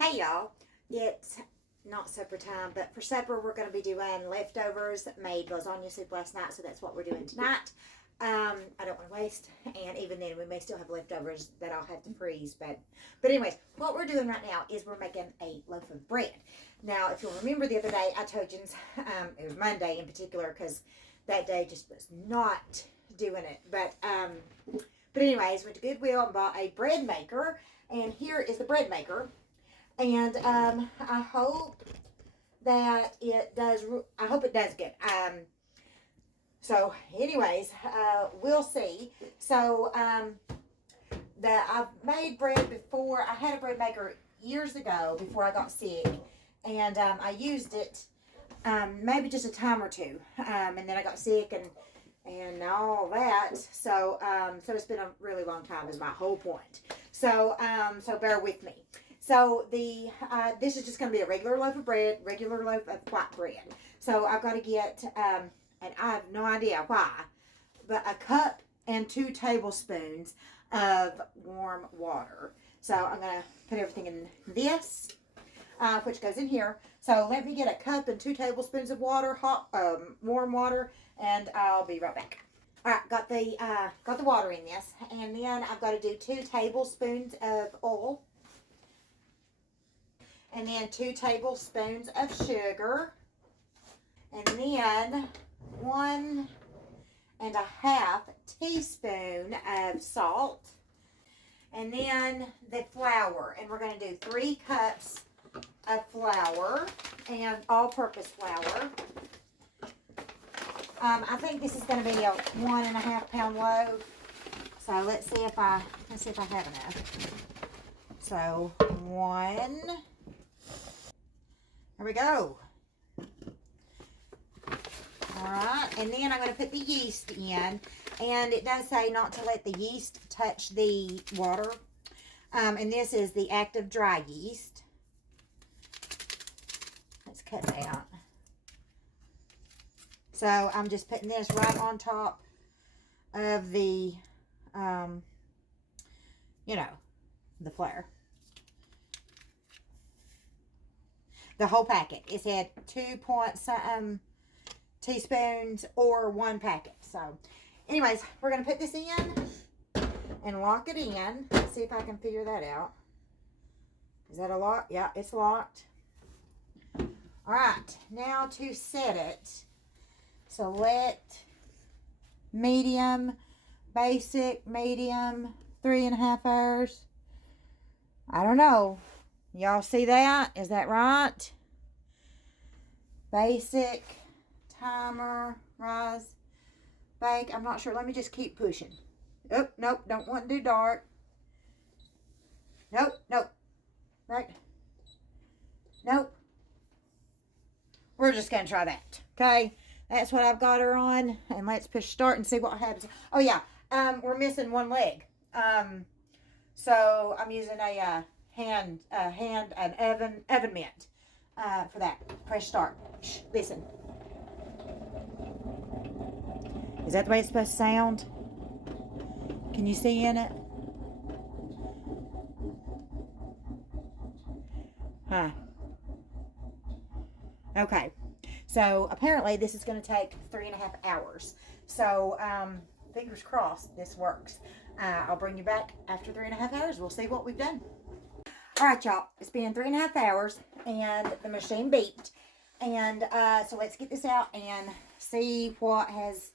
Hey y'all, it's not supper time, but for supper we're going to be doing leftovers. Made lasagna soup last night, so that's what we're doing tonight. I don't want to waste, and even then we may still have leftovers that I'll have to freeze. But anyways, what we're doing right now is we're making a loaf of bread. Now, if you'll remember the other day, I told you it was Monday in particular because that day just was not doing it. But anyways, went to Goodwill and bought a bread maker, and here is the bread maker. And I hope that it does. I hope it does good. So, anyways, we'll see. So, I've made bread before. I had a bread maker years ago before I got sick, and I used it maybe just a time or two, and then I got sick and all that. So, it's been a really long time. Is my whole point. So bear with me. So this is just going to be a regular loaf of bread, regular loaf of white bread. So I've got to get, and I have no idea why, but a cup and 2 tablespoons of warm water. So I'm going to put everything in this, which goes in here. So let me get a cup and 2 tablespoons of water, hot, warm water, and I'll be right back. All right, got the water in this, and then I've got to do 2 tablespoons of oil. And then 2 tablespoons of sugar. And then 1.5 teaspoons of salt. And then the flour. And we're going to do 3 cups of flour and all-purpose flour. I think this is going to be a 1.5 pound loaf. So let's see if I have enough. So 1. Here we go. Alright, and then I'm going to put the yeast in. And it does say not to let the yeast touch the water. And this is the active dry yeast. Let's cut it out. So I'm just putting this right on top of the, the flour. The whole packet. It said 2 teaspoons or 1 packet. So, anyways, we're going to put this in and lock it in. Let's see if I can figure that out. Is that a lock? Yeah, it's locked. All right, now to set it. Select medium, basic, medium, 3.5 hours. I don't know. Y'all see that? Is that right? Basic, timer, rise, bake. I'm not sure. Let me just keep pushing. Oh, nope. Don't want to do dark. Nope. Right. Nope. We're just going to try that. Okay. That's what I've got her on. And let's push start and see what happens. Oh, yeah. We're missing 1 leg. So I'm using a an oven mitt for that. Press start. Shh, listen. Is that the way it's supposed to sound? Can you see in it? Huh. Okay. So apparently this is going to take 3.5 hours. So fingers crossed this works. I'll bring you back after 3.5 hours. We'll see what we've done. All right, y'all. It's been 3.5 hours, and the machine beeped. And so let's get this out and see what has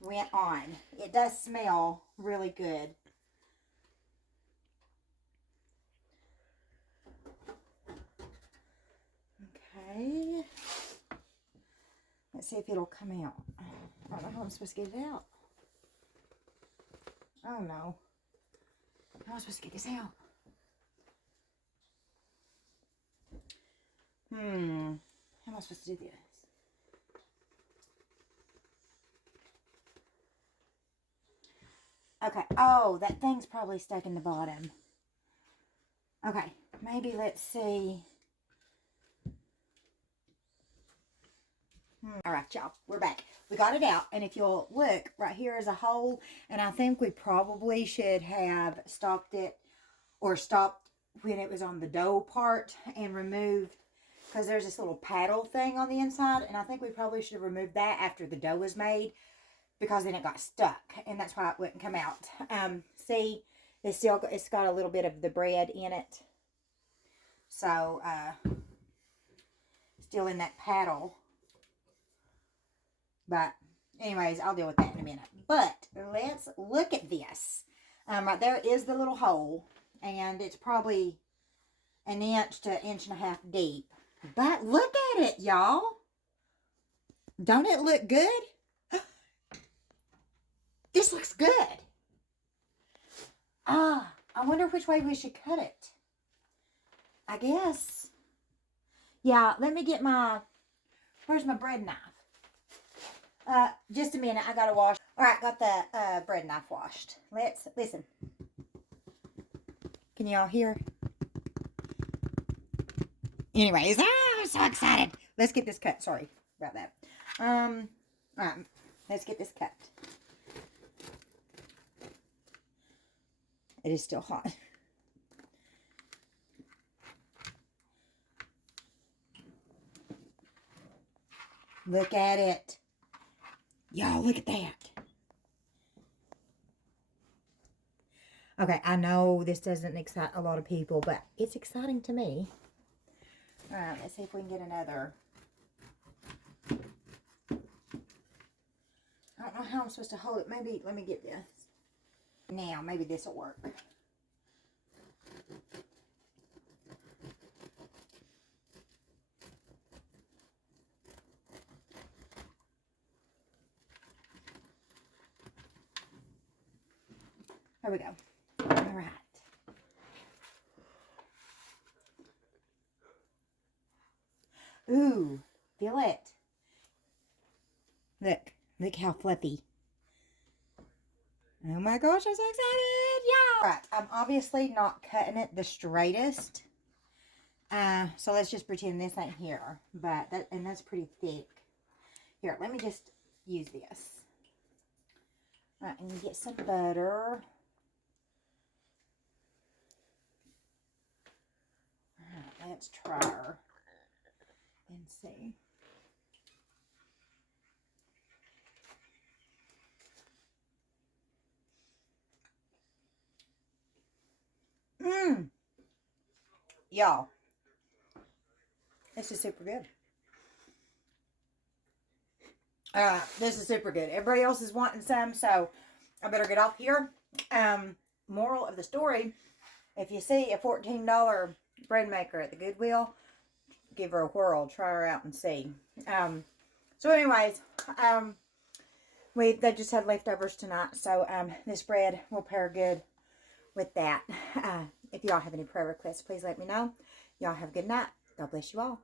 went on. It does smell really good. Okay. Let's see if it'll come out. I don't know how I'm supposed to get it out. Oh, no. How am I supposed to get this out? How am I supposed to do this? Okay. Oh, that thing's probably stuck in the bottom. Okay. Maybe let's see. All right, y'all. We're back. We got it out. And if you'll look, right here is a hole. And I think we probably should have stopped it or stopped when it was on the dough part and removed, because there's this little paddle thing on the inside, and I think we probably should have removed that after the dough was made, because then it got stuck, and that's why it wouldn't come out. See, it's got a little bit of the bread in it, so still in that paddle. But anyways, I'll deal with that in a minute. But let's look at this. Right there is the little hole, and it's probably an inch to 1.5 inches deep. But look at it, y'all. Don't it look good? This looks good. I wonder which way we should cut it. I guess. Yeah, let me get where's my bread knife? Just a minute, I gotta wash. Alright, got the bread knife washed. Let's listen. Can y'all hear? Anyways, I'm so excited. Let's get this cut. Sorry about that. Alright, let's get this cut. It is still hot. Look at it. Y'all, look at that. Okay, I know this doesn't excite a lot of people, but it's exciting to me. Alright, let's see if we can get another. I don't know how I'm supposed to hold it. Maybe, let me get this. Now, maybe this will work. There we go. All right. Ooh, feel it. Look how fluffy. Oh my gosh, I'm so excited. Yeah. All right, I'm obviously not cutting it the straightest. So let's just pretend this ain't here. But that's pretty thick. Here, let me just use this. All right, and get some butter. All right, let's try her and see. Y'all, this is super good. This is super good. Everybody else is wanting some, so I better get off here. Moral of the story, if you see a $14 bread maker at the Goodwill, give her a whirl. Try her out and see. So anyways, they just had leftovers tonight, so this bread will pair good with that. If y'all have any prayer requests, please let me know. Y'all have a good night. God bless you all.